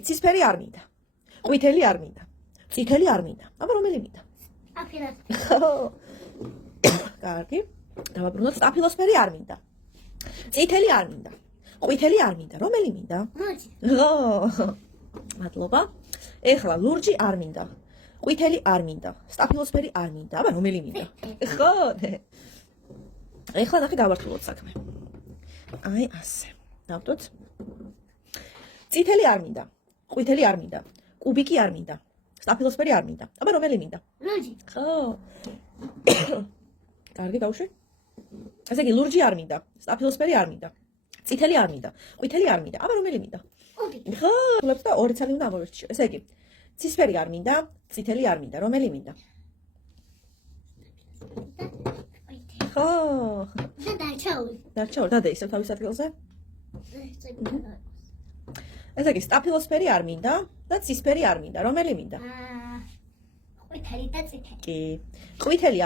იგი ცისფერი არ მინდა. ყვითელი არ მინდა. წითელი არ მინდა. აბა რომელი მინდა? კარგი. დავაბრუნოთ, სტაფილოსფერი არ მინდა. წითელი არ მინდა. ყვითელი არ მინდა. რომელი მინდა? მადლობა. ეხლა ლურჯი არ მინდა. ყვითელი არ მინდა. სტაფილოსფერი არ მინდა. აბა რომელი მინდა? ხო. ეხლა ნახე გავართულოთ საქმე. აი ასე. დავდოთ. წითელი არ მინდა. ყვითელი არ მინდა. კუბიკი არ მინდა. სტაფილოსფერი არ მინდა. აბა რომელი მინდა? ლურჯი. ხო. კარგი, გავუშვი. ესე იგი ლურჯი არ მინდა. სტაფილოსფერი არ მინდა. წითელი არ მინდა. ყვითელი არ მინდა. აბა რომელი მინდა? კუბიკი. ხო, ხლებს და ორი ცალი უნდა ამოვერჩიო. ესე იგი ცისფერი არ მინდა, წითელი არ მინდა. რომელი მინდა? ხო. და დარჩაული. დარჩა ორ დადე ისევ თავის ადგილზე. ესე იგი სტაფილოსფერი არ მინდა და ცისფერი არ მინდა. რომელი მინდა? ყვითელი და წითელი. კი. ყვითელი